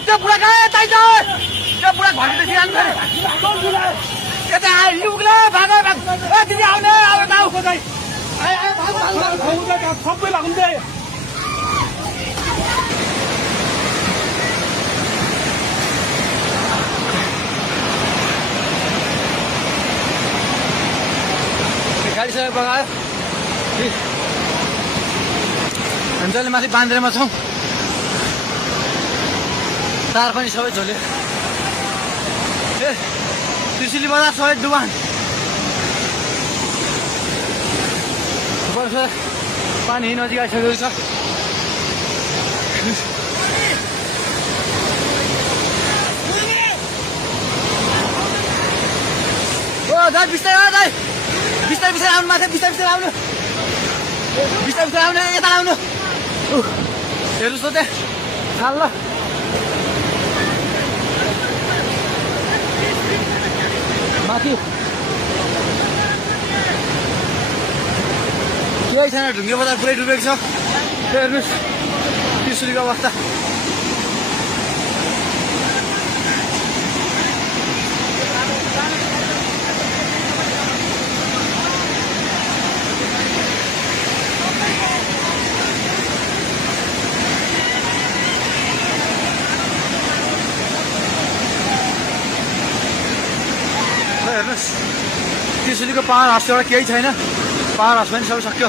त्यो बुढा कहाँ यतै छ त्यो बुढा घरदेखि आउनु पऱ्यो यता लुग्ला भाग दिदी आउने अब गाउँ खोजाइ सबै भागुन्छ गाडीसँग बगायो हामी जहिले माथि बान्द्रेमा छौँ तार पनि सबै झोल्यो ए त्रिशुली बजार सबै डुबान वर्ष पानी नजिक आइसकेको छ ओ दाइ बिस्तारै दाइ बिस्तारै बिस्तारै आउनु माथि बिस्तारै बिस्तारै आउनु बिस्तारै बिस्तारै आउनु यता आउनु हेर्नुहोस् त त्यहाँ ल माथि केही छैन ढुङ्गे बजार पुरै डुबेको छ हेर्नुहोस् त्रिशुलीको अवस्था हेर्नुहोस् त्रिशुलीको पावर हाउस एउटा केही छैन पावर हाउस पनि सबै सक्यो